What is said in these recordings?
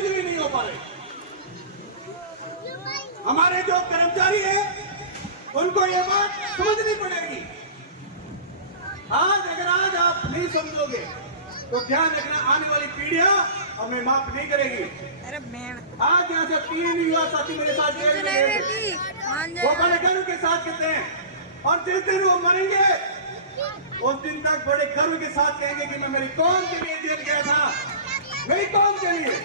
कोशिश भी नहीं हो पा रही। हमारे जो कर्मचारी हैं उनको ये बात समझनी पड़ेगी। आज आप नहीं समझोगे तो ध्यान रखना, आने वाली पीढ़ियां हमें माफ नहीं करेगी। आज यहाँ से 3 युवा साथी मेरे साथ जेल में गए, वो बड़े गर्व के साथ कहते हैं, और जिस दिन वो मरेंगे उस दिन तक बड़े गर्व के साथ कहेंगे कि मैं मेरी कौम के लिए जेल गया था, मेरी कौम के लिए।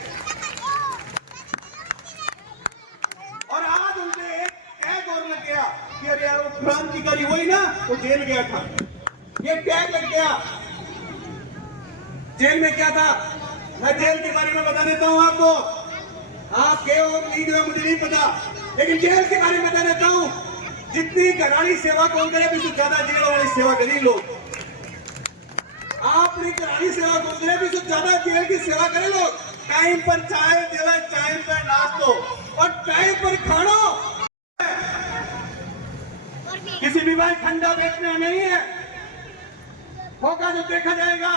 और आज उनसे एक और लग गया कि अरे यार वो क्रांतिकारी वही ना, वो जेल गया था, ये टैग लग गया। जेल में क्या था, मैं जेल के बारे में बता देता हूं आपको। आप के हो नहीं हो मुझे नहीं पता, लेकिन जेल के बारे में बता देता हूं। जितनी घरानी सेवा कौन करे, भी ज्यादा जेल वाली सेवा करी लोग। आपने घरानी सेवा कौन करे, भी ज्यादा जेल की सेवा करे लोग। टाइम पर चाय देवे, टाइम पर नाश्तो और टाइम पर खाना। किसी भी भाई ठंडा बेचना नहीं है, होगा जो देखा जाएगा।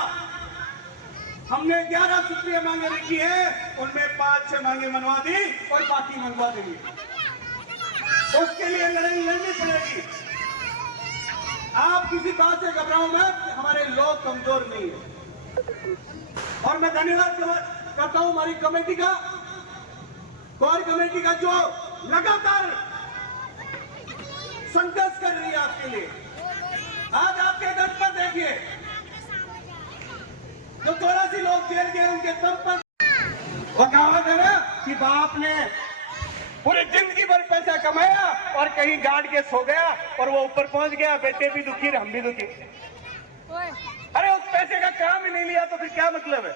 हमने 11 सूत्रीय मांगे रखी है, उनमें 5-6 मांगे मनवा दी और बाकी मंगवा देंगे। उसके लिए लड़ाई लड़नी पड़ेगी। आप किसी बात से घबराओ मत, हमारे लोग कमजोर नहीं है। और मैं धन्यवाद करता हूं हमारी कमेटी का, कोर कमेटी का, जो लगातार संघर्ष कर रही है आपके लिए। आज आपके दर पर देखिए, जो 84 लोग जेल गए उनके दम पर वो कहावत है ना कि बाप ने पूरी जिंदगी भर पैसा कमाया और कहीं गाड़ के सो गया और वो ऊपर पहुंच गया, बेटे भी दुखी हम भी दुखी। अरे उस पैसे का काम ही नहीं लिया तो फिर क्या मतलब है।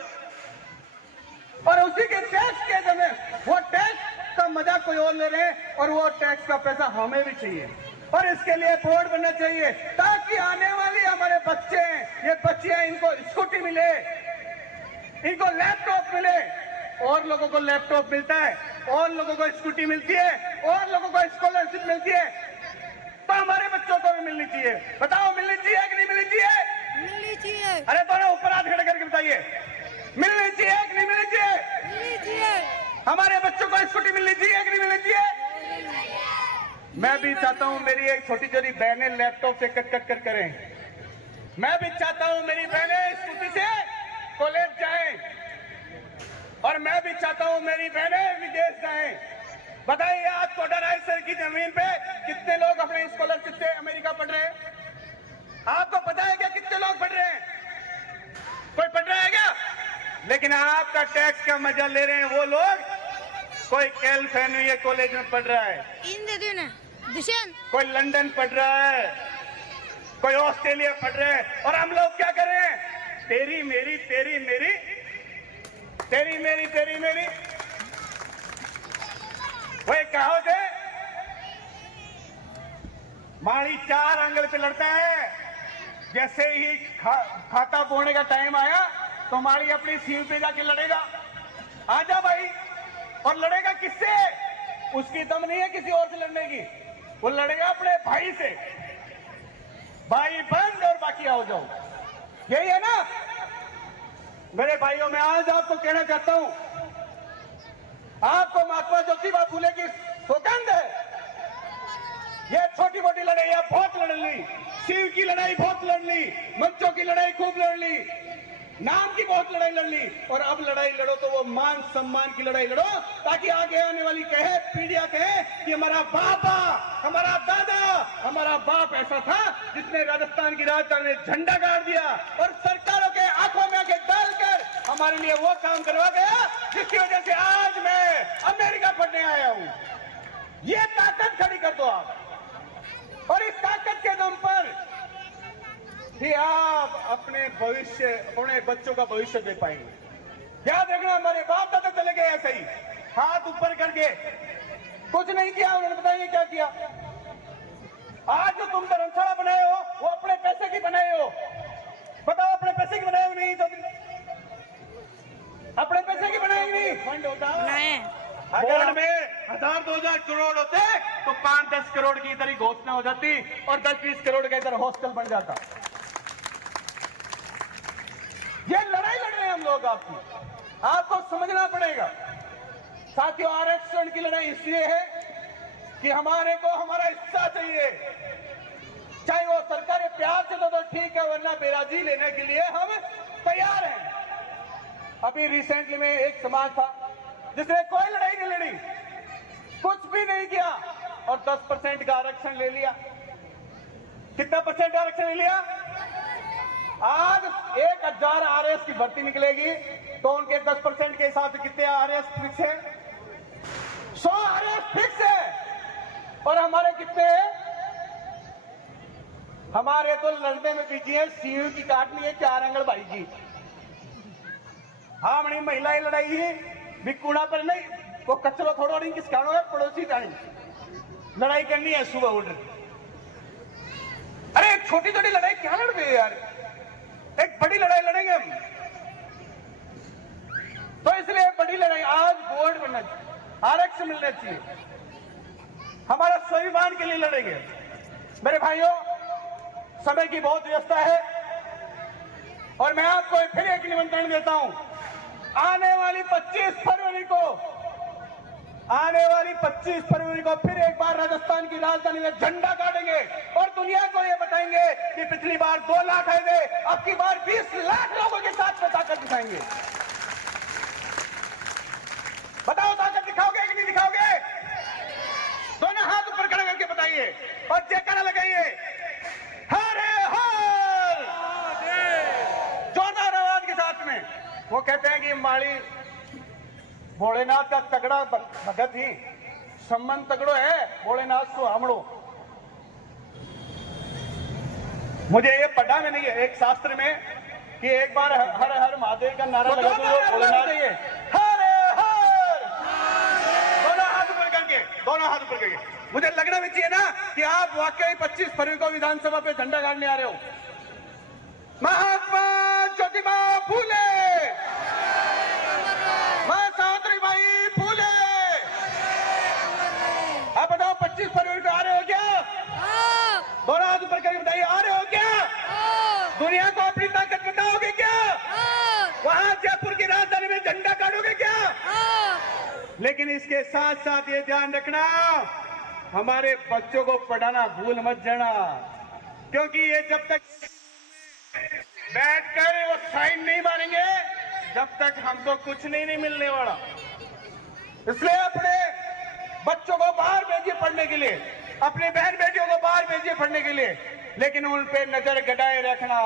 और उसी के टैक्स के समय वो टैक्स का मजा कोई और ले रहे हैं, और वो टैक्स का पैसा हमें भी चाहिए। और इसके लिए बोर्ड बनना चाहिए ताकि आने वाली हमारे बच्चे, ये बच्चियां, इनको स्कूटी मिले, इनको लैपटॉप मिले। और लोगों को लैपटॉप मिलता है, और लोगों को स्कूटी मिलती है, और लोगों को स्कॉलरशिप मिलती है, तो हमारे बच्चों को भी मिलनी चाहिए। बताओ मिलनी चाहिए कि नहीं मिलनी चाहिए? मिलनी चाहिए। अरे दोनों ऊपर हाथ खड़े करके बताइए, मिलनी चाहिए कि नहीं मिलनी चाहिए? मिलनी चाहिए। हमारे बच्चों को स्कूटी मिलनी चाहिए कि नहीं मिलनी चाहिए? मैं भी चाहता हूं मेरी एक छोटी छोटी बहनें लैपटॉप से कट करें। मैं भी चाहता हूं मेरी बहनें स्कूटी से कॉलेज जाएं, और मैं भी चाहता हूं मेरी बहनें विदेश जाएं। बताइए आज कोडराइसर की जमीन पे कितने लोग अपने स्कॉलरशिप से अमेरिका पढ़ रहे हैं? आपको पता है क्या कितने लोग पढ़ रहे हैं? कोई पढ़ रहा है क्या? लेकिन आपका टैक्स का मजा ले रहे हैं वो लोग। कोई कैलिफोर्निया कॉलेज में पढ़ रहा है, कोई लंदन पढ़ रहा है, कोई ऑस्ट्रेलिया पढ़ रहा है, और हम लोग क्या कर रहे हैं? तेरी मेरी तेरी मेरी तेरी मेरी तेरी मेरी। वो एक कहावत है, माड़ी 4 आंगल पे लड़ता है। जैसे ही खाता बोने का टाइम आया तो माड़ी अपनी सीम पे जाके लड़ेगा। आजा भाई, और लड़ेगा किससे? उसकी दम नहीं है किसी और से लड़ने की, वो लड़ेगा अपने भाई से। भाई बंद और बाकी आओ जाओ, यही है ना मेरे भाइयों। मैं आज आपको कहना चाहता हूं, आपको महात्मा ज्योतिबा फूले की सौगंध है। ये छोटी मोटी लड़ाइयां बहुत लड़ ली, शिव की लड़ाई बहुत लड़ ली, मंचों की लड़ाई खूब लड़ ली, नाम की बहुत लड़ाई लड़ ली, और अब लड़ाई लड़ो तो वो मान सम्मान की लड़ाई लड़ो, ताकि आगे आने वाली पीढ़ियां कहे कि हमारा बाबा, हमारा दादा, हमारा बाप ऐसा था जिसने राजस्थान की राजधानी में झंडा गाड़ दिया और सरकारों के आंखों में आके डालकर हमारे लिए वो काम करवा गया जिसकी वजह से आज मैं अमेरिका पढ़ने आया हूं। ये ताकत खड़ी कर दो आप, और इस ताकत के दम पर कि आप अपने भविष्य, अपने बच्चों का भविष्य दे पाएंगे। याद रखना, हमारे बाप दादा चले गए ऐसे ही हाथ ऊपर करके, कुछ नहीं किया उन्होंने। बताइए क्या किया? आज जो तुम धर्मशाला बनाए हो वो अपने पैसे की बनाए हो। बताओ अपने पैसे की बनाए हो नहीं? तो अपने पैसे की बनाए नहीं, फंड होता है। बोर्ड में 1000-2000 करोड़ होते तो 5-10 करोड़ की इधर ही घोषणा हो जाती और 10-20 करोड़ का इधर हॉस्टल बन जाता। ये लड़ाई लड़ रहे हैं हम लोग आपकी, आपको समझना पड़ेगा। साथियों, आरक्षण की लड़ाई इसलिए है कि हमारे को हमारा हिस्सा चाहिए। चाहे वो सरकार प्यार से तो ठीक है, वरना बेराजी लेने के लिए हम तैयार हैं। अभी रिसेंटली में एक समाज था जिसने कोई लड़ाई नहीं लड़ी, कुछ भी नहीं किया और 10% का आरक्षण ले लिया। कितना परसेंट आरक्षण ले लिया? आज 1000 आरएस की भर्ती निकलेगी तो उनके 10% के हिसाब से कितने आरएस फिक्स है? 100 आरएस फिक्स है। और हमारे कितने हैं? हमारे तो लड़ने में बिजी है, सीयू की काटनी है 4 आंगन भाई की। हाँ, मनी महिलाएं लड़ाई है बिकूड़ा पर नहीं, वो कचरो थोड़ा नहीं किसकानो है, पड़ोसी जानी लड़ाई करनी है सुबह उठ। अरे एक छोटी छोटी लड़ाई क्या लड़ रहे यार, एक बड़ी लड़ाई लड़ेंगे हम। तो इसलिए बड़ी लड़ाई आज बोर्ड बनना चाहिए, आरक्षण मिलना चाहिए, हमारा स्वाभिमान के लिए लड़ेंगे। मेरे भाइयों, समय की बहुत व्यवस्था है और मैं आपको फिर एक निमंत्रण देता हूं। आने वाली 25 फरवरी को फिर एक बार राजस्थान की राजधानी में झंडा काटेंगे और दुनिया को ये बताएंगे कि पिछली बार 2 लाख आए थे, अब की बार 20 लाख लोगों के साथ में ताकत दिखाएंगे। बताओ, ताकत दिखाओगे कि नहीं दिखाओगे? दोनों हाथ ऊपर खड़े करके बताइए और जयकारा लगाइए, हरे हर, जोरदार आवाज के साथ में। वो कहते हैं कि माली भोलेनाथ का तगड़ा भगत ही संबंध तगड़ो है, भोलेनाथ को हमड़ो। मुझे ये पढ़ा में नहीं है एक शास्त्र में कि एक बार हर हर महादेव का नारा लगा दो, भोलेनाथ चाहिए हरे हर। दोनों हाथ ऊपर करके मुझे लगना भी चाहिए ना कि आप वाकई 25 फरवरी को विधानसभा पे झंडा गाड़ने आ रहे हो। महात्मा ज्योतिबा फूले, सावित्रीबाई फूले। आप बताओ 25 फरवरी को आ रहे हो क्या? दोनों हाथ ऊपर करके बताइए, आ रहे हो क्या? दुनिया को अपनी ताकत बताओगे क्या? वहां जयपुर की राजधानी में झंडा काटोगे क्या? लेकिन इसके साथ साथ ये ध्यान रखना, हमारे बच्चों को पढ़ाना भूल मत जाना, क्योंकि ये जब तक बैठकर वो साइन नहीं मारेंगे जब तक हमको कुछ नहीं मिलने वाला। इसलिए अपने बच्चों को बाहर भेजिए पढ़ने के लिए, अपने बहन बेटियों को बाहर भेजिए पढ़ने के लिए, लेकिन उन पे नजर गड़ाए रखना।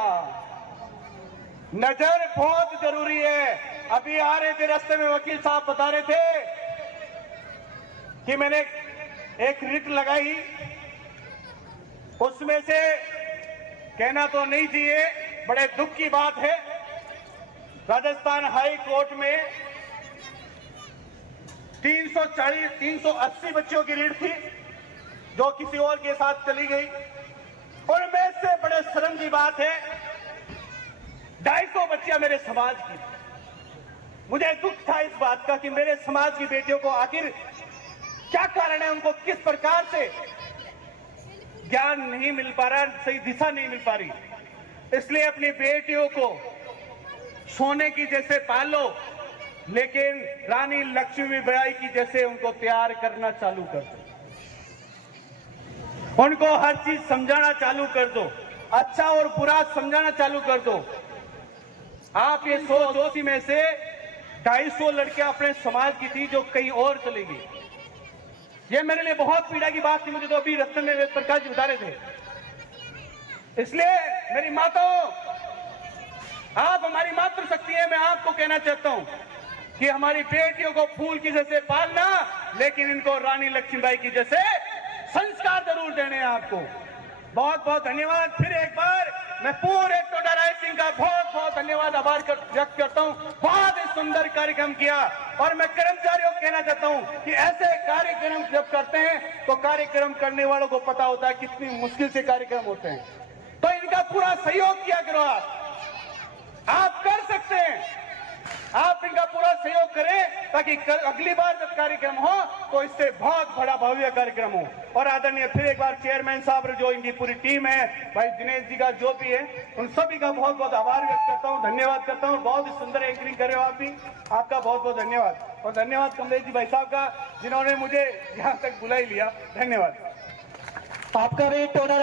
नजर बहुत जरूरी है। अभी आ रहे थे रास्ते में, वकील साहब बता रहे थे कि मैंने एक रिट लगाई, उसमें से कहना तो नहीं चाहिए, बड़े दुख की बात है, राजस्थान हाई कोर्ट में 380 बच्चों की रीट थी जो किसी और के साथ चली गई। और में से बड़े शर्म की बात है 250 बच्चियां मेरे समाज की। मुझे दुख था इस बात का कि मेरे समाज की बेटियों को आखिर क्या कारण है, उनको किस प्रकार से ज्ञान नहीं मिल पा रहा, सही दिशा नहीं मिल पा रही। इसलिए अपनी बेटियों को सोने की जैसे पालो, लेकिन रानी लक्ष्मीबाई की जैसे उनको तैयार करना चालू कर दो, उनको हर चीज समझाना चालू कर दो, अच्छा और बुरा समझाना चालू कर दो। आप ये 100 में से 250 लड़कियां अपने समाज की थी जो कहीं और चली गई। ये मेरे लिए बहुत पीड़ा की बात थी, मुझे तो अभी रस्ते में वेद प्रकाश जी बता रहे थे। इसलिए मेरी माताओं, आप हमारी मातृशक्ति है, मैं आपको कहना चाहता हूं कि हमारी बेटियों को फूल की जैसे पालना, लेकिन इनको रानी लक्ष्मीबाई की जैसे संस्कार जरूर देने हैं आपको। बहुत बहुत धन्यवाद। फिर एक बार मैं पूरे टोडा राय सिंह का बहुत बहुत धन्यवाद आभार व्यक्त करता हूं। बहुत ही सुंदर कार्यक्रम किया और मैं कर्मचारियों को कहना चाहता हूं कि ऐसे कार्यक्रम जब करते हैं तो कार्यक्रम करने वालों को पता होता है कितनी मुश्किल से कार्यक्रम होते हैं, तो इनका पूरा सहयोग किया करो। आप कर सकते हैं, आप इनका पूरा सहयोग करें ताकि अगली बार जब कार्यक्रम हो तो इससे बहुत बड़ा भव्य कार्यक्रम हो। और आदरणीय फिर एक बार चेयरमैन साहब जो इनकी पूरी टीम है, भाई दिनेश जी का जो भी है, उन सभी का बहुत बहुत आभार व्यक्त करता हूँ, धन्यवाद करता हूँ। बहुत ही सुंदर एंकरिंग कर रहे हो आप भी, आपका बहुत बहुत धन्यवाद। और धन्यवाद कमलेश जी भाई साहब का, जिन्होंने मुझे यहाँ तक बुला ही लिया। धन्यवाद। आपका भी टोनर